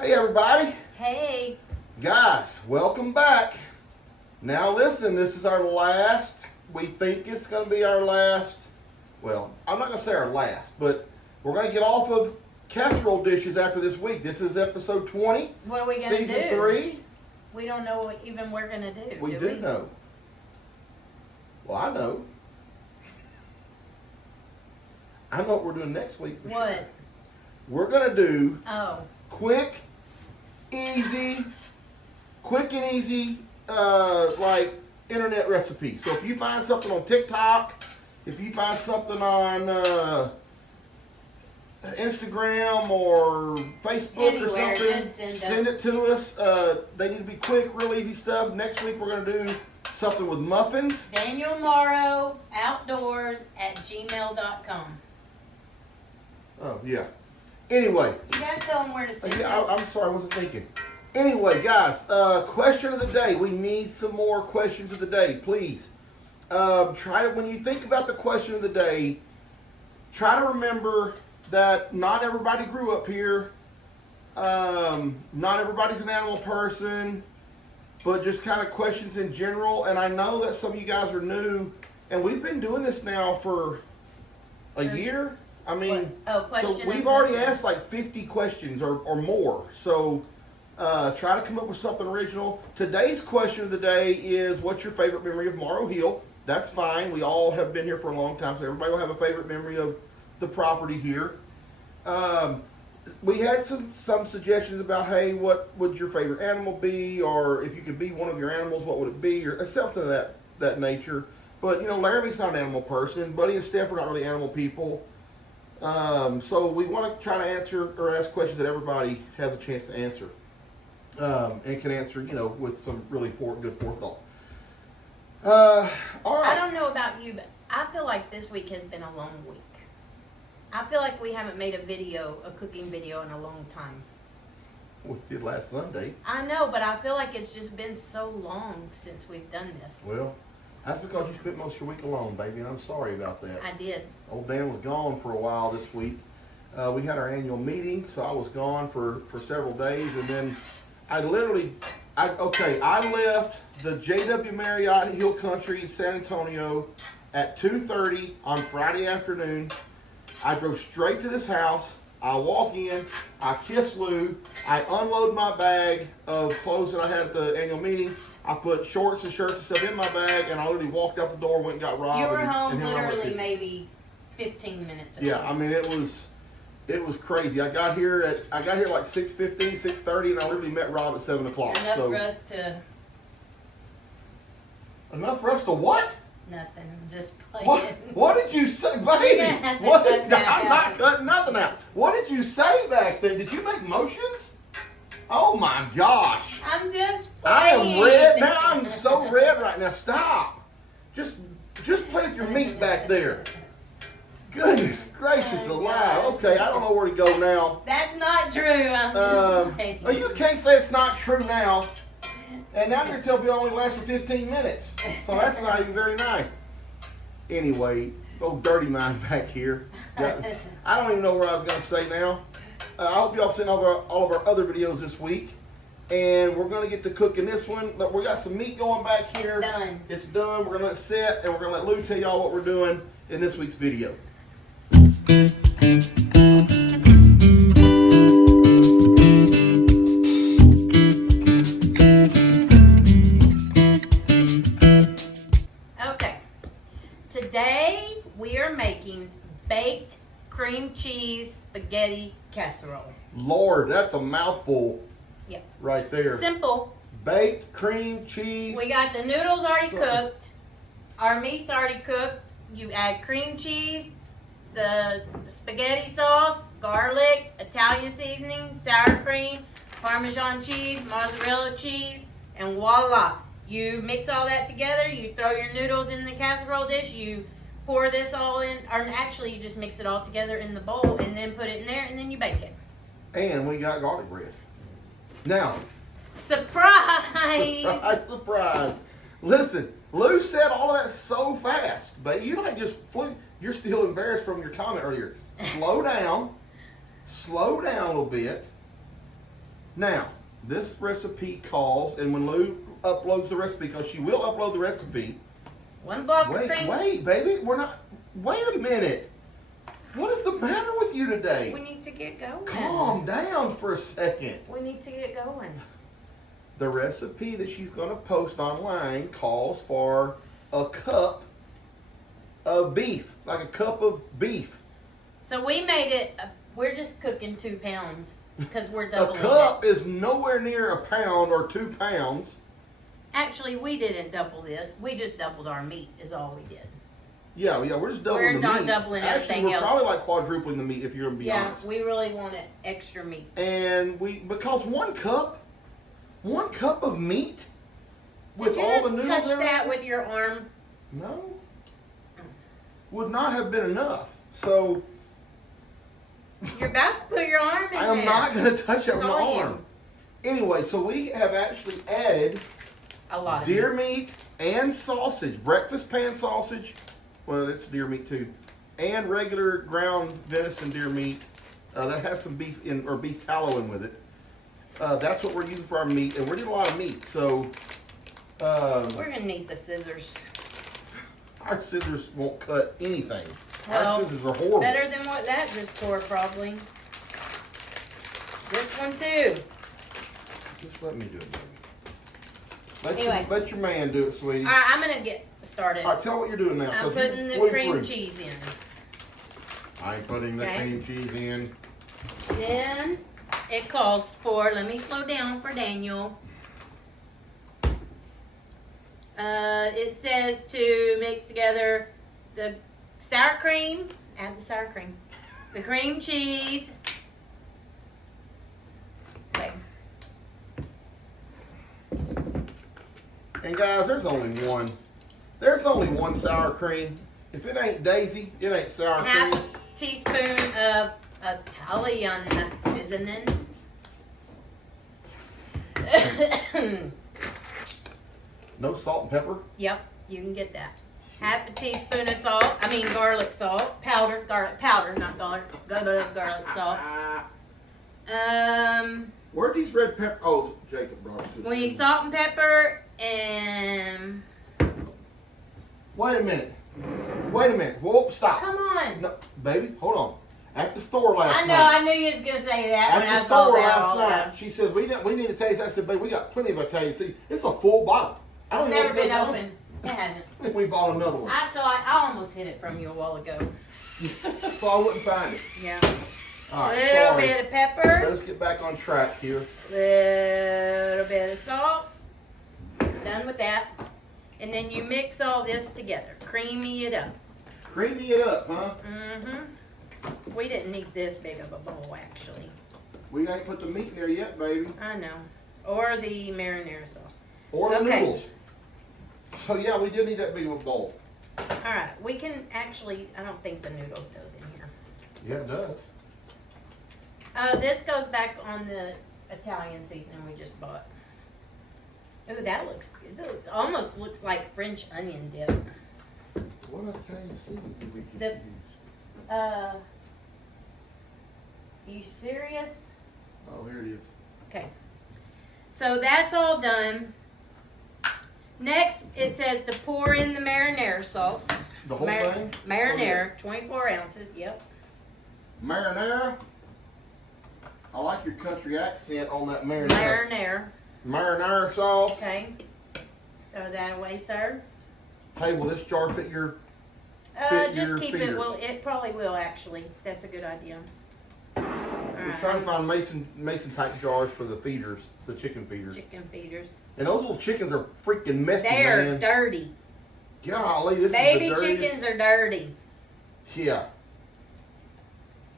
Hey everybody. Hey. Guys, welcome back. Now listen, this is our last, we think it's going to be our last, well, I'm not going to say our last, but we're going to get off of casserole dishes after this week. This is episode 20. What are we going to do? Season 3. We don't know what even we're going to do. We do know. Well, I know. I know what we're doing next week for sure. What? We're going to do quick and easy, like internet recipes. So if you find something on TikTok, if you find something on Instagram or Facebook Anywhere, or something, send it to us. They need to be quick, real easy stuff. Next week we're going to do something with muffins. Daniel Morrow Outdoors at gmail.com. Oh, yeah. Anyway. You got to tell them where to send it. I'm sorry, I wasn't thinking. Anyway, guys, question of the day. We need some more questions of the day, please. Try to, when you think about the question of the day, try to remember that not everybody grew up here. Not everybody's an animal person, but just kind of questions in general. And I know that some of you guys are new, and we've been doing this now for a year. I mean, so we've already asked like 50 questions or more. So try to come up with something original. Today's question of the day is, what's your favorite memory of Morrow Hill? That's fine. We all have been here for a long time, so everybody will have a favorite memory of the property here. We had some suggestions about, hey, what would your favorite animal be? Or if you could be one of your animals, what would it be? Or something of that nature. But, you know, Laramie's not an animal person. Buddy and Steph are not really animal people. So we want to try to answer or ask questions that everybody has a chance to answer, and can answer, you know, with some really good forethought. All right. I don't know about you, but I feel like this week has been a long week. I feel like we haven't made a cooking video in a long time. We did last Sunday. I know, but I feel like it's just been so long since we've done this. Well, that's because you spent most of your week alone, baby, and I'm sorry about that. I did. Old Dan was gone for a while this week. We had our annual meeting, so I was gone for several days, and then I left the JW Marriott Hill Country in San Antonio at 2:30 on Friday afternoon. I drove straight to this house. I walk in, I kiss Lou, I unload my bag of clothes that I had at the annual meeting. I put shorts and shirts and stuff in my bag, and I literally walked out the door, went and got Rob. You were home and literally maybe 15 minutes ago. Yeah, I mean it was crazy. I got here like 6:15, 6:30, and I literally met Rob at 7 o'clock. Enough for us to what? Nothing. Just playing. What did you say, baby? I'm not cutting nothing out. What did you say back there? Did you make motions? Oh my gosh. I'm just playing. I am red now. I'm so red right now. Stop. Just play with your meat back there. Goodness gracious alive. Okay, I don't know where to go now. That's not true. I'm just playing. Well, you can't say it's not true now. And now you're telling me it only lasts for 15 minutes. So that's not even very nice. Anyway, old dirty mind back here. I don't even know what I was going to say now. I hope y'all seen all of our other videos this week. And we're going to get to cooking this one. But we got some meat going back here. Done. It's done. We're going to let it sit. And we're going to let Lou tell y'all what we're doing in this week's video. Today we are making baked cream cheese spaghetti casserole. Lord, that's a mouthful. Yep. Right there. Simple. Baked cream cheese. We got the noodles already cooked. Our meat's already cooked. You add cream cheese, the spaghetti sauce, garlic, Italian seasoning, sour cream, Parmesan cheese, mozzarella cheese, and voila. You mix all that together, you throw your noodles in the casserole dish, you pour this all in, or actually you just mix it all together in the bowl and then put it in there and then you bake it. And we got garlic bread. Now. Surprise! Surprise. Listen, Lou said all of that so fast, but you don't just flew. You're still embarrassed from your comment earlier. Slow down a little bit. Now, this recipe calls, and when Lou uploads the recipe, because she will upload the recipe. 1 block of cream. Wait, baby, we're not. Wait a minute. What is the matter with you today? We need to get going. Calm down for a second. We need to get going. The recipe that she's going to post online calls for a cup of beef, like a cup of beef. So we made it. We're just cooking 2 pounds because we're A doubling cup it. is nowhere near a pound or 2 pounds. Actually, we didn't double this. We just doubled our meat. Is all we did. Yeah, we're just doubling the meat. We're not doubling Actually, everything we're else. probably like quadrupling the meat if you're going to be honest. Yeah, we really wanted extra meat. And because one cup of meat with Did you all the just noodles touch and that everything? with your arm? No. Would not have been enough. So You're about to put your arm in I am there. not going to touch it with my Saw you. arm. Anyway, so we have actually added A lot of deer meat. meat and sausage, breakfast pan sausage. Well, it's deer meat too, and regular ground venison deer meat. That has some beef or beef tallow in with it. That's what we're using for our meat, and we're getting a lot of meat. So We're gonna need the scissors. our scissors won't cut anything. Well, our scissors are horrible. Better than what that just tore, probably. This one too. Just let me do it, baby. Let your man do it, sweetie. All right, I'm gonna get started. All right, tell her what you're doing now. I'm 'cause you putting the flew cream through. cheese in. I ain't putting the Okay. cream cheese in. Then it calls for, let me slow down for Daniel. It says to mix together the sour cream, add the sour cream, the cream cheese. Okay. And guys, there's only one. There's only one sour cream. If it ain't Daisy, it ain't sour cream. Half teaspoon of Italian seasoning. No salt and pepper. Yep, you can get that. Half a teaspoon of salt. I mean garlic salt. Powder, garlic powder, not garlic salt. Where are these red pepper? Oh, Jacob brought it. We need salt and pepper and Wait a minute. Whoa, stop. come on. No, baby, hold on. At the store last I know, night. I knew you was gonna say that when At I the saw store that last all night, that. she says we need to taste. I said, baby, we got plenty of Italian. See, it's a full bottle. I don't It's know never what's been in open. It hasn't. it. We bought another one, I saw it. I almost hid it from you a while ago. so I wouldn't find it. Yeah. All right, Little sorry. bit of pepper. Let us get back on track here. Little bit of salt. Done with that. And then you mix all this together. Creamy it up. Creamy it up, huh? Mm-hmm. We didn't need this big of a bowl, actually. We ain't put the meat in there yet, baby. I know. Or the marinara sauce. Or the Okay. noodles. So yeah, we do need that big of a bowl. Alright, we can actually, I don't think the noodles goes in here. Yeah, it does. This goes back on the Italian seasoning we just bought. Ooh, that looks, almost looks like French onion dip. What Italian seasoning did we The- use? You serious? Oh, here it is. Okay. So that's all done. Next, it says to pour in the marinara sauce. The whole thing? Marinara, 24 ounces, yep. Marinara. I like your country accent on that marinara. Marinara, Marinara sauce. okay. Throw that away, sir. Hey, will this jar fit your? Fit Just your keep feeders. it, well, it probably will actually. That's a good idea. We're trying to find mason type jars for the feeders, the chicken feeders. Chicken feeders. And those little chickens are freaking messy, They're man. dirty. Golly, this Baby is the dirtiest. chickens are dirty. Yeah.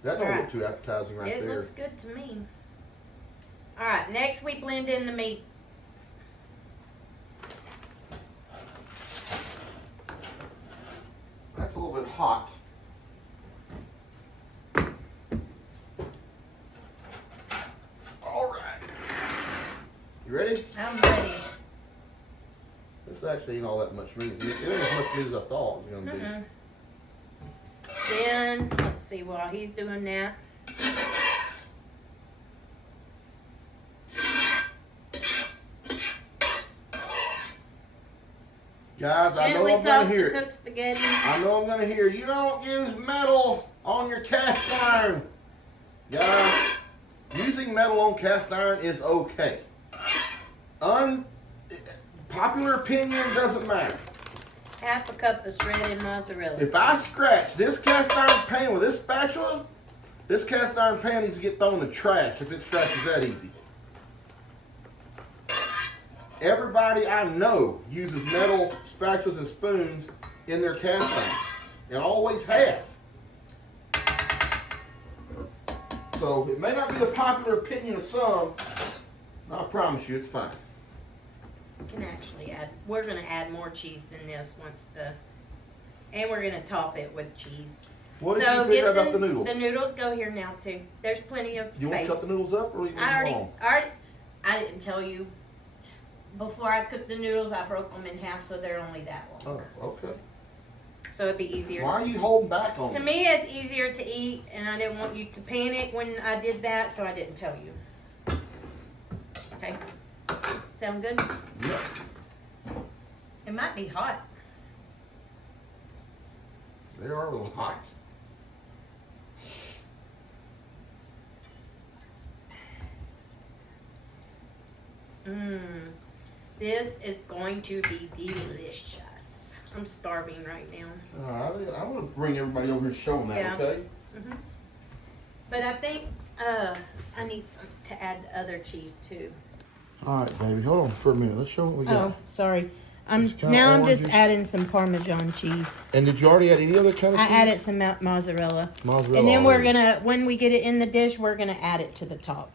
That don't Alright. look too appetizing right It there. looks good to me. Alright, next we blend in the meat. That's a little bit hot. All right. You ready? I'm ready. This actually ain't all that much meat. It ain't as much meat as I thought it was gonna be. Mm-mm. Then, let's see, while he's doing that, Guys, I know Gently I'm gonna toss hear the it. cooked spaghetti. I know I'm gonna hear you don't use metal on your cast iron. Guys, using metal on cast iron is okay. Popular opinion doesn't matter. Half a cup of shredded mozzarella. If I scratch this cast iron pan with this spatula, this cast iron pan needs to get thrown in the trash if it scratches that easy. Everybody I know uses metal spatulas and spoons in their cast iron, and always has. So it may not be the popular opinion of some, but I promise you it's fine. We can actually add, we're gonna add more cheese than this and we're gonna top it with cheese. What did you think about the noodles? The noodles go here now too. There's plenty of space. You want to cut the noodles up or leave them long? I didn't tell you. Before I cooked the noodles, I broke them in half so they're only that long. Oh, okay. So it'd be easier. Why are you holding back on To them? me, it's easier to eat, and I didn't want you to panic when I did that, so I didn't tell you. Okay. Sound good? Yeah. It might be hot. They are a little hot. This is going to be delicious. I'm starving right now. All right, I want to bring everybody over here and show them that, Yeah. okay? But I think I need some to add other cheese too. All right, baby, hold on for a minute. Let's show what we got. Oh, sorry. It's kinda I'm just orangish. adding some Parmesan cheese. And did you already add any other kind of I cheese? added some mozzarella. Mozzarella. And then we're already. gonna, when we get it in the dish, we're gonna add it to the top.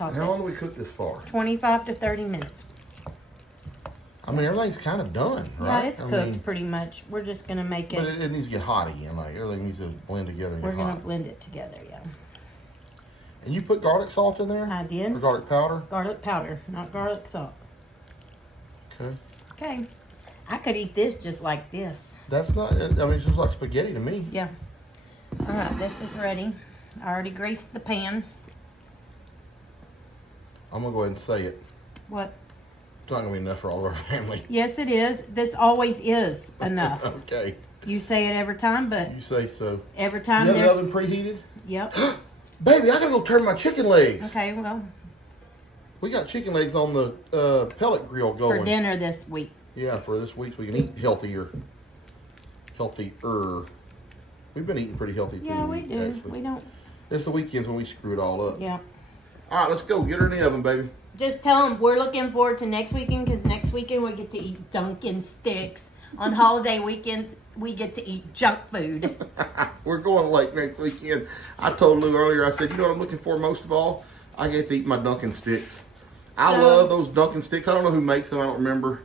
And how long do we cook this for? 25 to 30 minutes. I mean, everything's kind of done, right? Yeah, it's I cooked mean, pretty much. We're just gonna make but it. it needs to get hot again. Like, everything needs to blend together and We're get gonna hot. blend it together, yeah. And you put garlic salt in there? I did. Or garlic powder? Garlic powder, not garlic salt. Okay. Okay. I could eat this just like this. That's not, I mean, it's just like spaghetti to me. Yeah. All right, this is ready. I already greased the pan. I'm going to go ahead and say it. What? It's not going to be enough for all of our family. Yes, it is. This always is enough. Okay. You say it every time, but You say so. every You time have the there's. oven preheated? Yep. Baby, I got to go turn my chicken legs. Okay, well, We got chicken legs on the pellet grill going. for dinner this week. Yeah, for this week so we can eat healthier. Healthier. We've been eating pretty healthy too. Yeah, we do. Actually. We don't. It's the weekends when we screw it all up. Yeah. All right, let's go. Get her in the oven, baby. Just tell them we're looking forward to next weekend because next weekend we get to eat Dunkin' Sticks. On holiday weekends, we get to eat junk food. We're going late next weekend. I told Lou earlier, I said, you know what I'm looking for most of all? I get to eat my Dunkin' Sticks. I love those Dunkin' Sticks. I don't know who makes them. I don't remember.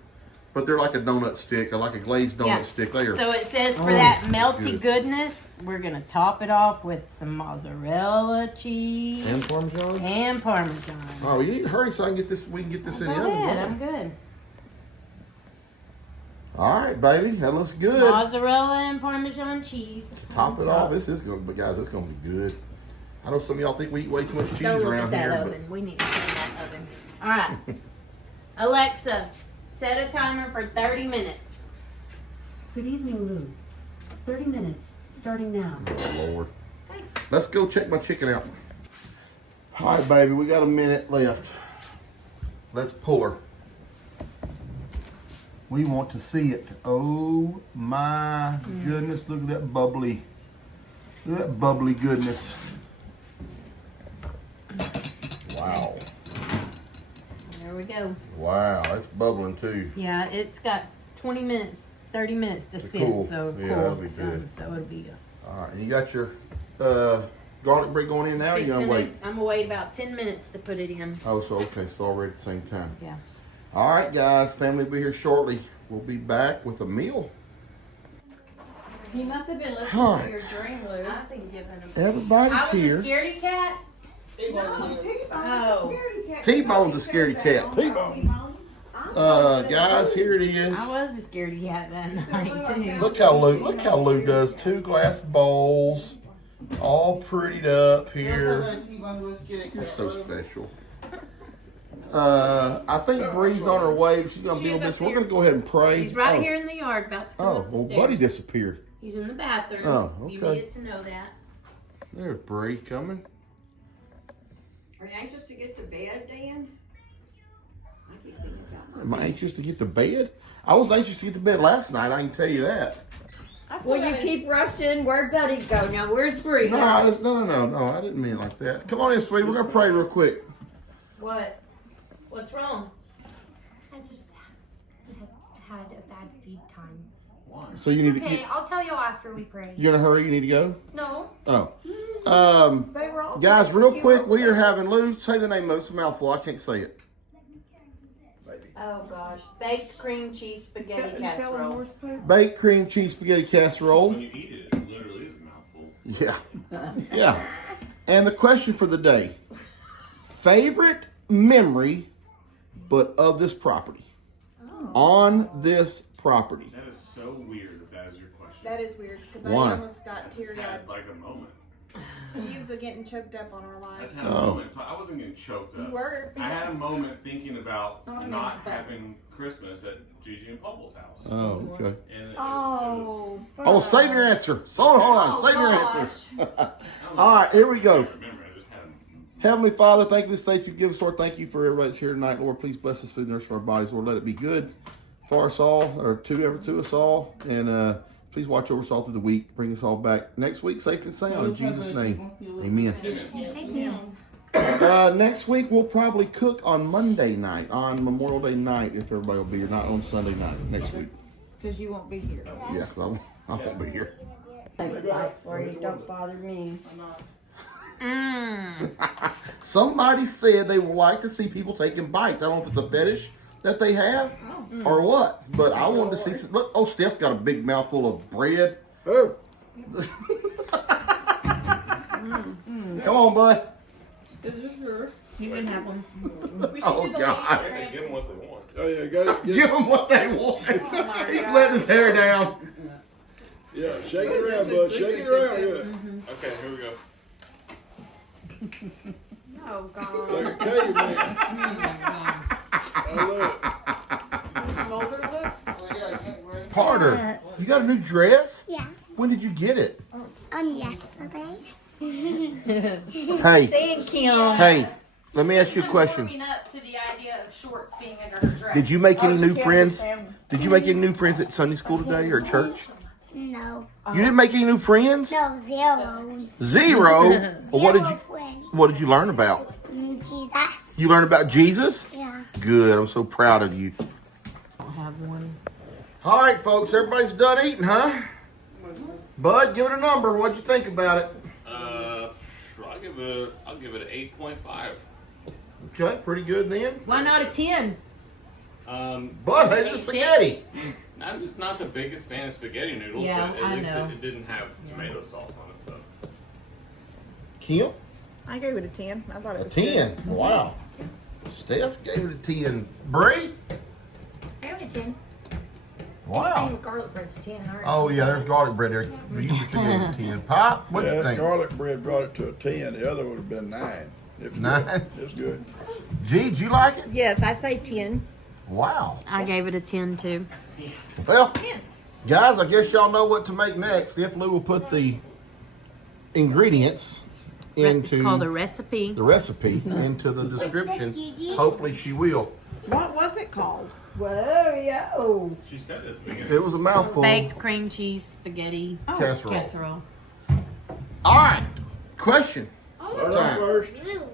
But they're like a donut stick, like a glazed donut stick. They are. So it says for that melty good. goodness, we're going to top it off with some mozzarella cheese And Parmesan? and Parmesan. Oh, you need to hurry so I can get this. We can get this in the Go oven. ahead, going. I'm good. All right, baby. That looks good. Mozzarella and Parmesan cheese. Top it off. This is good, but guys, it's gonna be good. I know some of y'all think we eat way too much cheese Don't look around at that here, oven. We need to clean that oven. All right. Alexa, set a timer for 30 minutes. Good evening, Lou. 30 minutes, starting now. but oh Lord. Let's go check my chicken out. All right, baby, we got a minute left. Let's pull her. We want to see it. Oh my goodness! Look at that bubbly. Look at that bubbly goodness. Wow. There we go. Wow, that's bubbling too. Yeah, it's got 20 minutes, 30 minutes to sit, cool. so Yeah, that'll cool be some, good. so it'll be good. All right, and you got your garlic bread going in now. Or you gonna Fixing wait? it. I'm gonna wait about 10 minutes to put it in. Oh, so okay, so already at the same time. Yeah. All right, guys, family will be here shortly. We'll be back with a meal. You must have been listening Hi. to your dream, Lou. I've been giving them. Everybody's I was here. a scaredy cat. No, Oh. T-Bone's the scaredy cat. T-Bone. Guys, here it is. I was a scaredy cat that night too. Look how Lou does 2 glass bowls, all prettied up here. You're so special. I think Bree's on her way. She's gonna be on this. We're gonna go ahead and pray. He's right here in the yard, about to come Oh, up the well, stairs. Buddy disappeared. He's in the bathroom. Oh, You okay. needed to know that. There's Bree coming. Are you anxious to get to bed, Dan? I keep thinking about Am I anxious to get to bed? I was anxious to get to bed last night. I can tell you that. Well, you keep rushing. Where'd Buddy go? Now, where's Bree? No, I didn't mean it like that. Come on in, sweetie. We're gonna pray real quick. What? What's wrong? I just had a bad feed time. So you need Okay, I'll tell you after we pray. You're in a hurry. You need to go. No. Oh. They were all Guys, real quick, we are having Lou say the name of it. It's a mouthful. I can't say it. Oh gosh, baked cream cheese spaghetti casserole. Baked cream cheese spaghetti casserole. When you eat it, it literally is a mouthful. Yeah. Yeah. And the question for the day. Favorite memory, but of this property. On this property. That is so weird that is your question. That is weird because I Why? almost got I just teary-eyed. had like a moment. He was getting choked up on our I lives. just had a Oh. moment. I wasn't getting choked You up. were. I had a moment thinking about Oh, not no. having Christmas at Gigi and Paul's house. Oh, okay. And Oh. Oh, save your answer. So hold on. Save your answer. All right, here we go. Remember, I just had Heavenly Father, thank you for this day you give us, Lord. Thank you for everybody that's here tonight, Lord. Please bless us food and nourish for our bodies, Lord. Let it be good for us all, or to us all. And please watch over us all through the week. Bring us all back next week, safe and sound. In Jesus' name, amen. Amen. Next week, we'll probably cook on Monday night, on Memorial Day night, if everybody will be here. Not on Sunday night, next week. Because you won't be here. Yeah, I won't be here. Take a bite for you. Don't bother me. Somebody said they would like to see people taking bites. I don't know if it's a fetish that they have or what, but I wanted to see some. Look, oh, Steph's got a big mouthful of bread. Oh. Come on, bud. Is this her? You can have one. Oh, God. give them what they want. Oh yeah, got it. Give him what they want. He's letting his hair down. Yeah, shake it around, bud. Shake it around. Yeah, Okay, here we go. Oh God. like a caveman. I love Smolder look. Carter, you got a new dress? Yeah. When did you get it? Yesterday. Hey, Thank you. hey, let me ask you a question. Warming up to the idea of shorts being under her dress. Did you make any new Can't friends? understand. Did you make any new friends at Sunday school today or at church? No. You didn't make any new friends? No, zero. Zero? Well, Zero friends. what did you learn about? Jesus. You learned about Jesus? Yeah. Good. I'm so proud of you. I'll have one. All right, folks. Everybody's done eating, huh? Bud, give it a number. What'd you think about it? I'll give it an 8.5. Okay, pretty good then. Why not a 10? Bud hated the spaghetti. I'm just not the biggest fan of spaghetti noodles, Yeah, but at I least know. it didn't have tomato sauce on it. So Kim? I gave it a 10. I thought it A was 10. Wow. Steph gave it a 10. Bree? I got a 10. Wow. Anything with garlic bread's a 10. Alright. Oh, yeah, there's garlic bread there. You should give it a 10. Pop, it. what'd you think? Garlic bread brought it to a 10. The other would have been 9. It's good. 9? It's good. G, did you like it? Yes, I say 10. Wow. I gave it a 10 too. Well, guys, I guess y'all know what to make next. If Lou will put the ingredients into It's called a recipe. the recipe into the description. Hopefully she will. What was it called? Whoa, yo. she said it at the beginning. It was a mouthful. Baked cream cheese spaghetti Casserole. casserole. All right. Question. Right on first.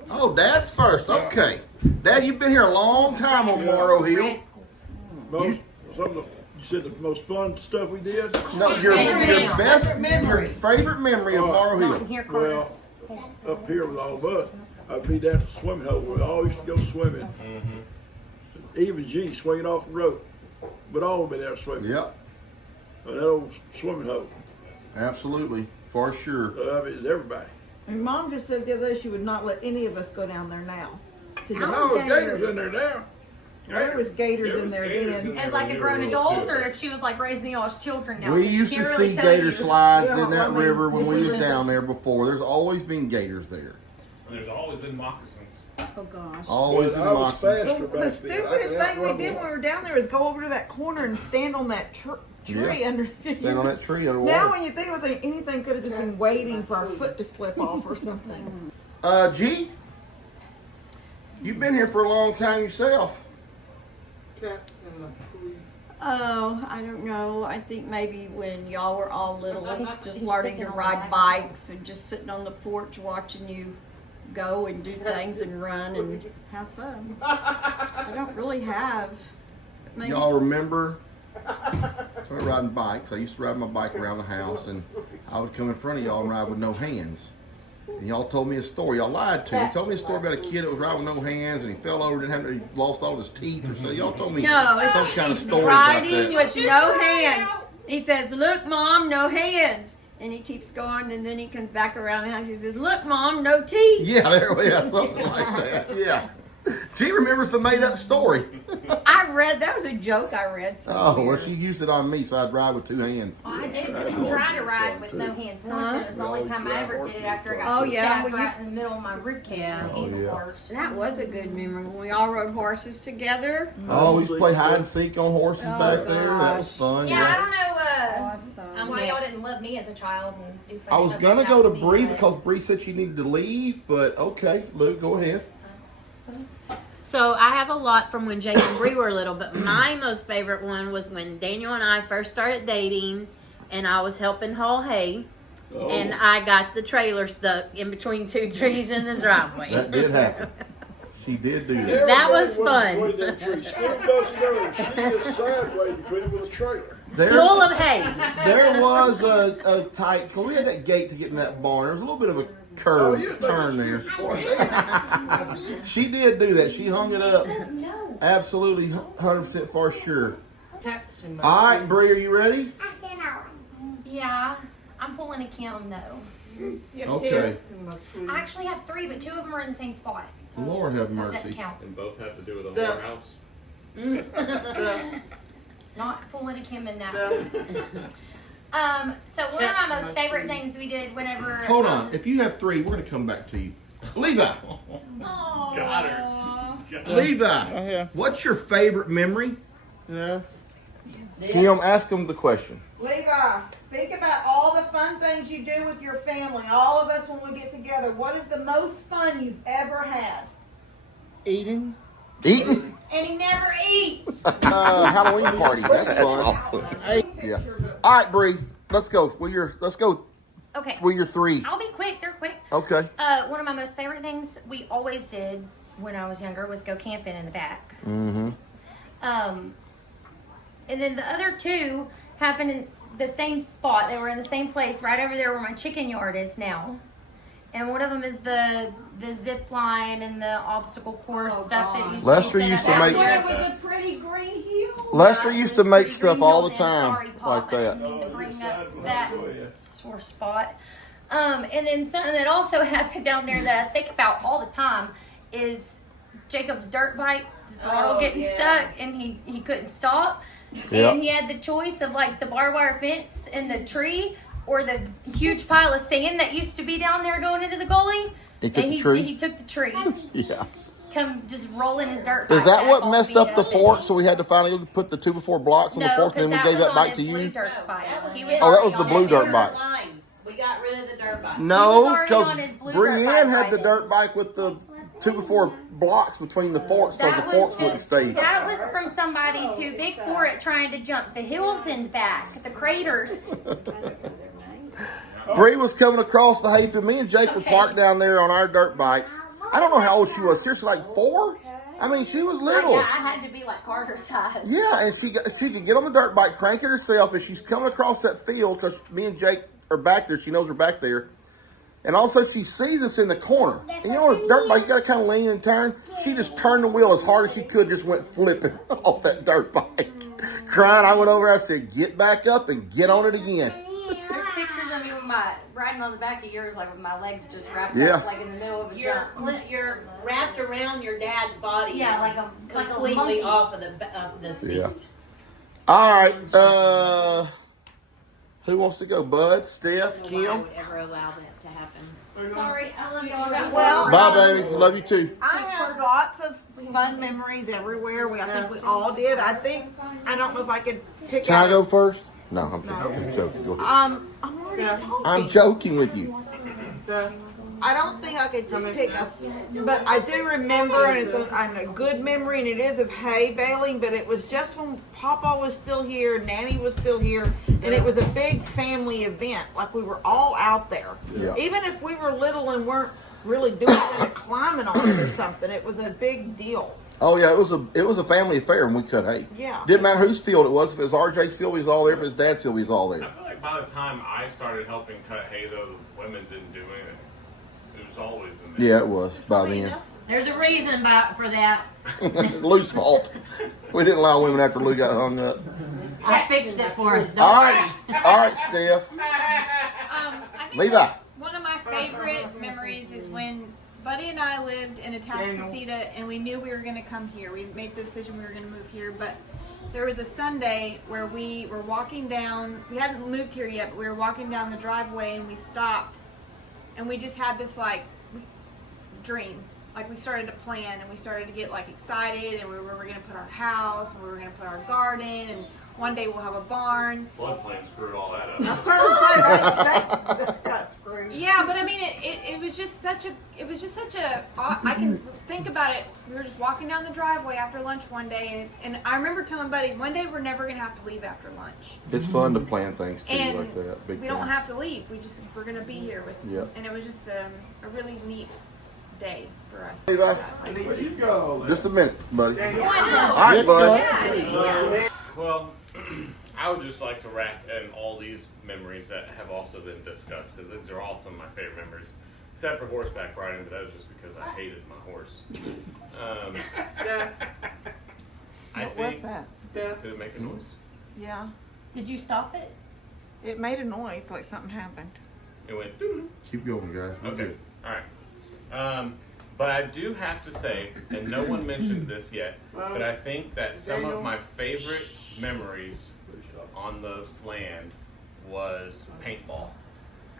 Oh, Dad's first. Okay. Dad, you've been here a long time on Morrow Hill. Some of the, you said the most fun stuff we did? No, your best memory. your favorite memory of Morrow Hill. Here, Carter. Well, up here with all of us, I'd be down at the swimming hole. We all used to go swimming. Even G swinging off the rope. But all would be there swimming. Yep. That old swimming hole. Absolutely. For sure. I mean, it's everybody. And Mom just said the other day she would not let any of us go down there now. No, gators in there now. There was gators in there gators then. in there As like when a we were grown little, adult, too. or if she was like raising y'all's children down We there. used to Can't really see tell gator you. slides Yeah, in that I mean, river when we was yeah. down there before. There's always been gators there. And there's always been moccasins. Oh gosh. Always But been I was moccasins. faster The back then. stupidest thing we did when we were down there is go over to that corner and stand on that tree Yeah. underneath. Stand on that tree underwater. Now when you think of it, anything could have just been waiting for our foot to slip off or something. G, you've been here for a long time yourself. Oh, I don't know. I think maybe when y'all were all little, just learning to ride bikes and just sitting on the porch watching you go and do things and run and have fun. I don't really have. Maybe. Y'all remember? Started riding bikes. I used to ride my bike around the house, and I would come in front of y'all and ride with no hands. And y'all told me a story. Y'all lied to me. You told me a story about a kid that was riding with no hands, and he fell over and he lost all of his teeth or so. Y'all told me No, some kind of he's story about riding that. with no hands. He says, "Look, Mom, no hands." And he keeps going, and then he comes back around the house. He says, "Look, Mom, no teeth." Yeah, yeah, something like that. Yeah. She remembers the made-up story. I read that was a joke I read somewhere. Oh, well, she used it on me, so I'd ride with two hands. Well, I did try to ride with no hands once, and it was the only time I ever did it after I got Oh, yeah, stabbed well, you right in the middle of my rib cage on the handlebars. That was a good memory when we all rode horses together. Oh, we used to play hide and seek on horses Oh, back there. That was gosh. fun. Yeah, I don't know Awesome. why y'all didn't love me as a child and do fun I was stuff gonna like go to that with Bree me, but- because Bree said she needed to leave, but okay, Lou, go ahead. So I have a lot from when Jake and Bree were little, but my most favorite one was when Daniel and I first started dating, and I was helping haul hay, and I got the trailer stuck in between two trees in the driveway. That did happen. She did do that. That was fun. Between them trees. School bus goes, she is sideways between them with a trailer. Full of hay. There was a tight, because we had that gate to get in that barn. There was a little bit of a curve turn there. She did do that. She hung it up. Absolutely 100% for sure. All right, Bree, are you ready? Yeah, I'm pulling a Kim though. Okay. I actually have 3, but 2 of them are in the same spot. Lord have So that mercy. doesn't count. And both have to do with a whorehouse. Not pulling a Kim in that one. So one of my most favorite things we did whenever Hold I on. was- If you have 3, we're going to come back to you. Levi. Got her. Levi. What's your favorite memory? Yeah. Kim, ask him the question. Levi, think about all the fun things you do with your family. All of us when we get together. What is the most fun you've ever had? Eating. Eating? And he never eats. Halloween party. That's fun. Awesome. Yeah. All right, Bree. Let's go. Let's go Okay. with your 3. I'll be quick. They're quick. Okay. One of my most favorite things we always did when I was younger was go camping in the back. Mm-hmm. And then the other 2 happened in the same spot. They were in the same place right over there where my chicken yard is now. And one of them is the zip line and the obstacle course stuff that you Lester set used up to out make- there. It was a pretty green hill. Lester used to make Pretty stuff green all the hill, time sorry, Paul, like I that. didn't mean to bring up that sore spot. And then something that also happened down there that I think about all the time is Jacob's dirt bike, the throttle getting stuck, and he couldn't stop. Yep. And he had the choice of like the barbed wire fence and the tree or the huge pile of sand that used to be down there going into the gully. He took and the tree? He took the tree. Yeah. Come just rolling his dirt Is bike that back what all messed beat up the and- fork? So we had to finally go put the 2 before blocks on the No, fork, and then we gave that on bike to his blue you? dirt bike. He Oh, that was the already blue on dirt it. bike. We got rid of the dirt bike. No, already because on his blue dirt Brienne bike had by the then. dirt bike with the 2 before blocks between the forks because the That forks was wouldn't just, stay. that was from somebody too big for it trying to jump the hills and back, the craters. Bree was coming across the hayfield. Me and Jake were parked down there on our dirt bikes. I don't know how old she was. Seriously, like 4? I mean, she was little. Yeah, I had to be like Carter size. Yeah, and she could get on the dirt bike, crank it herself, and she's coming across that field because me and Jake are back there. She knows we're back there. And all of a sudden, she sees us in the corner. And you know, on a dirt bike, you got to kind of lean and turn. She just turned the wheel as hard as she could, just went flipping off that dirt bike. Crying, I went over, I said, get back up and get on it again. There's pictures of me with my riding on the back of yours, like with my legs just wrapped Yeah. up, like in the middle of a jump. You're wrapped around your dad's body. Yeah, like a completely monkey. off of the seat. Yeah. All right. Who wants to go? Bud, Steph, I don't know why I Kim? would ever allow that to happen. Sorry, I love y'all. I got Well, Bye, baby. Love you too. I have lots of fun memories everywhere. I think we all did. I don't know if I could pick Can out. I go first? No, I'm joking. Go ahead. I'm already talking. I'm joking with you. I don't think I could just pick a, but I do remember, and it's a good memory, and it is of hay baling, but it was just when Papa was still here, Nanny was still here, and it was a big family event. Like we were all out there. Yeah. Even if we were little and weren't really doing anything, climbing on it or something, it was a big deal. Oh yeah, it was a family affair when we cut hay. Yeah. Didn't matter whose field it was. If it was RJ's field, he was all there. If it was Dad's field, he was all there. I feel like by the time I started helping cut hay, though, the women didn't do anything. It was always in there. Yeah, it was by then. There's a reason for that. Lou's fault. We didn't allow women after Lou got hung up. I fixed it for us. All right, Steph. I think Levi. one of my favorite memories is when Buddy and I lived in Atascocita, and we knew we were going to come here. We made the decision we were going to move here, but there was a Sunday where we were walking down. We hadn't moved here yet, but we were walking down the driveway, and we stopped, and we just had this like dream. Like we started to plan, and we started to get like excited, and we were going to put our house, and we were going to put our garden, and one day we'll have a barn. Floodplain screwed all that up. I was trying to say that got screwed. Yeah, but I mean, it was just such a. I can think about it. We were just walking down the driveway after lunch one day, and I remember telling Buddy, one day we're never gonna have to leave after lunch. It's fun to plan things too And like that. Big we time. don't have to leave. We're gonna be here with. Yep. And it was just a really neat day for us. Levi, Where you go? just a minute, buddy. Oh, I know. All right, bud. Yeah. Well, I would just like to rack in all these memories that have also been discussed, because these are all some of my favorite memories, except for horseback riding, but that was just because I hated my horse. What was that? Did it make a noise? Yeah, Did you stop it? it made a noise like something happened. It went doo. Keep going, guys. We're Okay, good. alright. But I do have to say, and no one mentioned this yet, but I think that some of my favorite memories on the land was paintball.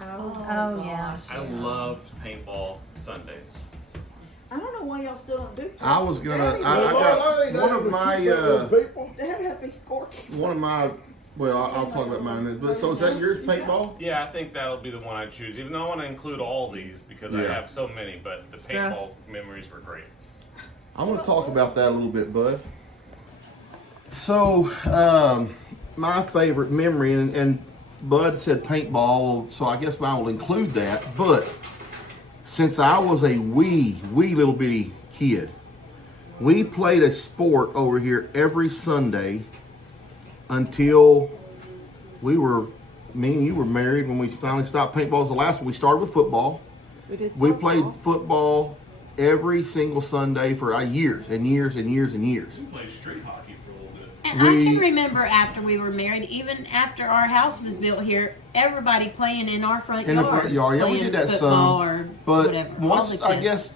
Oh yeah. I loved paintball Sundays. I don't know why y'all still don't do. I was gonna. I got one of my. Dad had me scorking. One of my. Well, I'll talk about mine in a minute. But so is that yours, paintball? Yeah, I think that'll be the one I choose, even though I want to include all these because I Yeah. have so many, but the paintball memories were great. I want to talk about that a little bit, bud. So, my favorite memory, and Bud said paintball, so I guess I will include that. But since I was a wee little bitty kid, we played a sport over here every Sunday until me and you were married. When we finally stopped paintball was the last one. We started with football. We played football every single Sunday for years and years and years and years. We played street hockey for a little bit. And I can remember after we were married, even after our house was built here, everybody playing in our front In yard. the front yard, yeah, we did that football some. or But whatever. once All the I kids. guess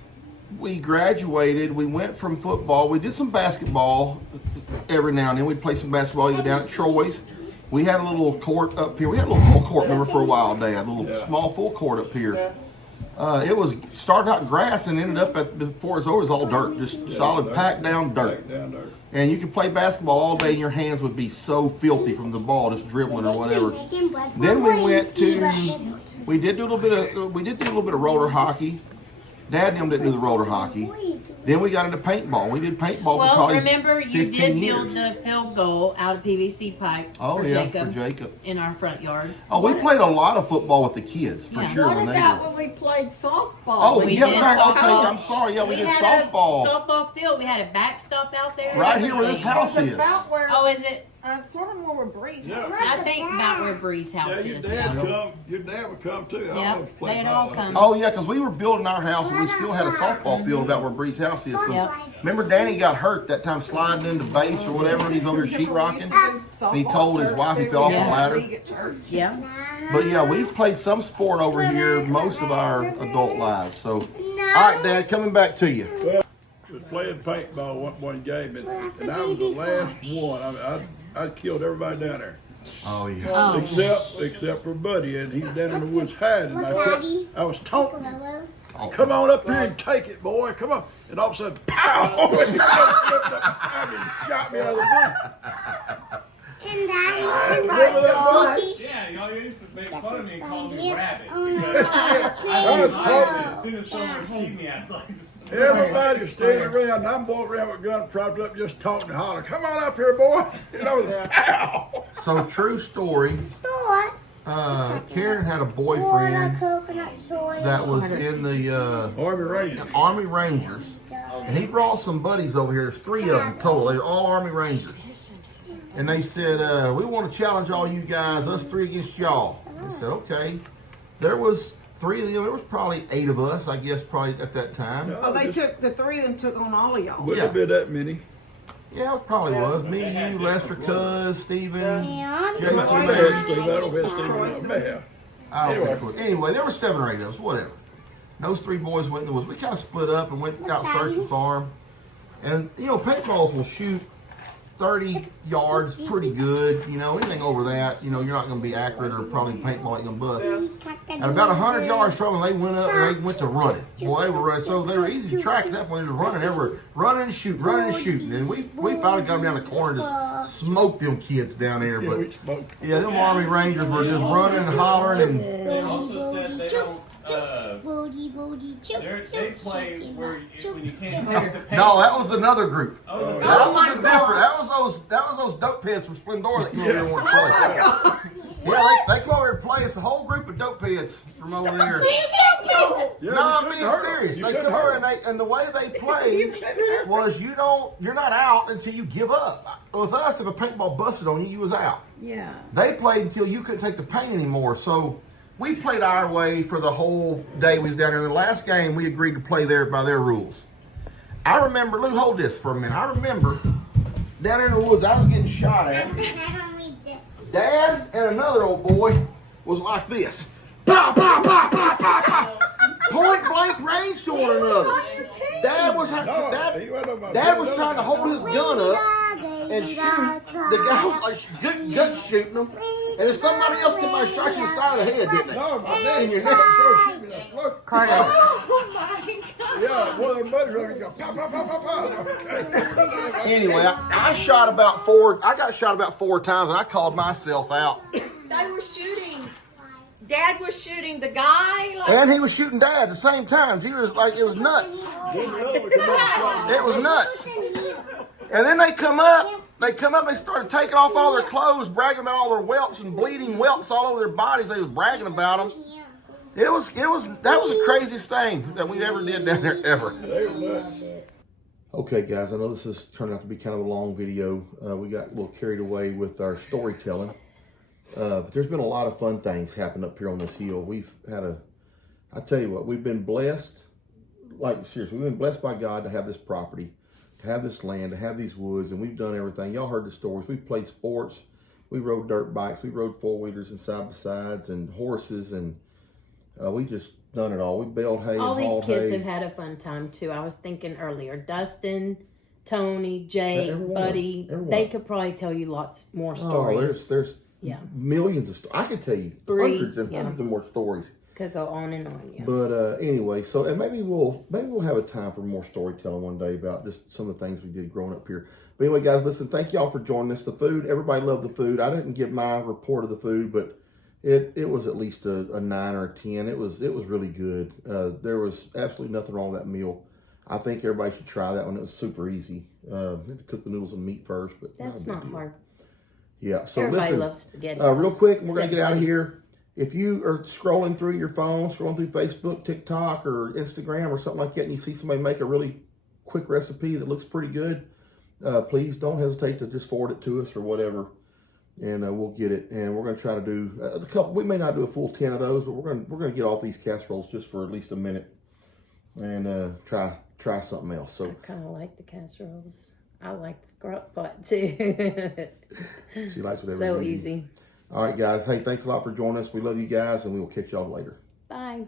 we graduated, we went from football. We did some basketball every now and then. We'd play some basketball either down at Troy's. We had a little court up here. We had a little full court, remember, for a while, Dad. A little small full court up here. It was started out grass and ended up before it was over, it was all dirt, just solid packed down dirt. And you could play basketball all day, and your hands would be so filthy from the ball, just dribbling or whatever. Then we went to, we did do a little bit of roller hockey. Dad and them didn't do the roller hockey. Then we got into paintball. We did paintball for Well, probably remember you 15 did years. build the field goal out of PVC pipe Oh for yeah, Jacob for Jacob. in our front yard. Oh, we played a lot of football with the kids for Yeah. sure. What when they about were. when we played softball? Oh We yeah, did right. Okay, softball. I'm sorry. Yeah, we did had softball a softball field. We had a backstop out there. right here where this house It's is. about where, Oh, is it? sort of more where Breeze. Yeah. is. I think about where Bree's house Yeah, your is. dad now. come. Your dad would come too. I Yeah, always played they'd ball all up come. there. Oh yeah, because we were building our house and we still had a softball field about where Bree's house is. 'Cause Yep. remember Danny got hurt that time sliding into base or whatever, and he's over here sheetrocking. And he told his wife he fell off Yeah. the ladder. Yeah. But yeah, we've played some sport over here most of our adult lives. So, all right, Dad, coming back to you. Well, I was playing paintball one game, and I was the last one. I mean, I'd killed everybody down there. Oh yeah. Except for Buddy, and he's down in the woods hiding. Daddy. I was taunting him. Hello. Come on up here and take it, boy. Come on. And all of a sudden, pow! And he flipped up beside me and shot me out of the bush. And Daddy. Remember that, Buddy? Yeah, y'all used to make fun of me and call me Yeah. Rabbit. Oh, no. I was taunting. As soon as someone would see me, I'd like to spray. Everybody was standing around, and I'm walking around with a gun propped up, just taunting and hollering, "Come on up here, boy!" And I was pow. So true story. Store. Karen had a Water, boyfriend coconut soy. that was in the Army Rangers. Army Rangers, and he brought some buddies over here. There's 3 of them total. They're all Army Rangers, and they said, "We want to challenge all you guys, us 3 against y'all." I said, "Okay." There was 3 of them. There was probably 8 of us, I guess, probably at that time. Oh, they took the 3 of them took on all of y'all. Wouldn't have been that many. Yeah, it probably was. Me, you, Lester, Cuz, Steven, And Jason. I may have Steve. I don't have Steve. I may have. I don't think it was. Anyway, there were 7 or 8 of us, whatever. Those 3 boys went in the woods. We kind of split up and went out searching for them. And, you know, paintballs will shoot 30 yards pretty good. You know, anything over that, you know, you're not going to be accurate or probably paintball ain't going to bust. At about 100 yards from them, they went up and they went to running. Boy, they were running. So they were easy to track at that point. They were running. They were running and shooting, running and shooting. And we finally got them down the corner and just smoked them kids down there. Yeah, we But smoked. yeah, them Army Rangers were just running and hollering. And They also said they don't. Booty, booty, choo, They play where when you can't take the paint. no, that was another group. Oh, That was different. That was those dope heads from Splendora that came over here and wanted to play. Yeah, they come over here to play. It's a whole group of dope heads from over there. Yeah, No, I'm you being couldn't hurt serious. them. They You come couldn't over hurt and and the way they played was you're not out until you give up. With us, if a paintball busted on you, you was out. Yeah. They played until you couldn't take the paint anymore. So we played our way for the whole day we was down there. The last game, we agreed to play there by their rules. I remember, Lou, hold this for a minute. I remember down in the woods, I was getting shot at. Dad and another old boy was like this. Pow, pow, pow, pow, pow, pow. Point blank range to one another. Dad was trying to hold his gun up and shoot. The guy was like gut shooting him. And then somebody else came by and shot you in the side of the head, didn't they? No, my dad in your neck started shooting me in the throat. Carter. Oh my God. Yeah, one of them buddies running go pow, pow, pow, pow, pow. Okay. Anyway, I shot about 4. I got shot about 4 times, and I called myself out. They were shooting. Dad was shooting the guy. Like, And he was shooting Dad at the same time. He was like, it was nuts. It was nuts. And then they come up, they started taking off all their clothes, bragging about all their whelps and bleeding whelps all over their bodies. They was bragging about them. That was the craziest thing that we ever did down there, ever. Okay, guys, I know this has turned out to be kind of a long video. We got a little carried away with our storytelling. But there's been a lot of fun things happen up here on this hill. We've had I tell you what, we've been blessed, like seriously, we've been blessed by God to have this property, to have this land, to have these woods, and we've done everything. Y'all heard the stories. We played sports. We rode dirt bikes. We rode 4-wheelers and side-by-sides and horses, and we just done it all. We baled hay All and hauled these kids hay. have had a fun time too. I was thinking earlier, Dustin, Tony, Jake, Everyone. Buddy, they could probably tell you lots more Oh, stories. there's Yeah. millions of stories. I could tell you Bree, hundreds and yeah. hundreds of more stories. Could go on and on. Yeah. But anyway, so and maybe we'll have a time for more storytelling one day about just some of the things we did growing up here. But anyway, guys, listen, thank y'all for joining us. The food, everybody loved the food. I didn't give my report of the food, but it was at least a 9 or a 10. It was really good. There was absolutely nothing wrong with that meal. I think everybody should try that one. It was super easy. You have to cook the noodles and meat first, but That's not a big not deal. hard. Yeah. So Everybody listen, loves spaghetti. real quick, we're gonna Except get out of Buddy. here. If you are scrolling through your phone, scrolling through Facebook, TikTok, or Instagram, or something like that, and you see somebody make a really quick recipe that looks pretty good, please don't hesitate to just forward it to us or whatever, and we'll get it. And we're going to try to do a couple. We may not do a full 10 of those, but we're going to get off these casseroles just for at least a minute and try something else. So I kind of like the casseroles. I like the crock pot too. she likes whatever's So easy. easy. All right, guys. Hey, thanks a lot for joining us. We love you guys, and we will catch y'all later. Bye.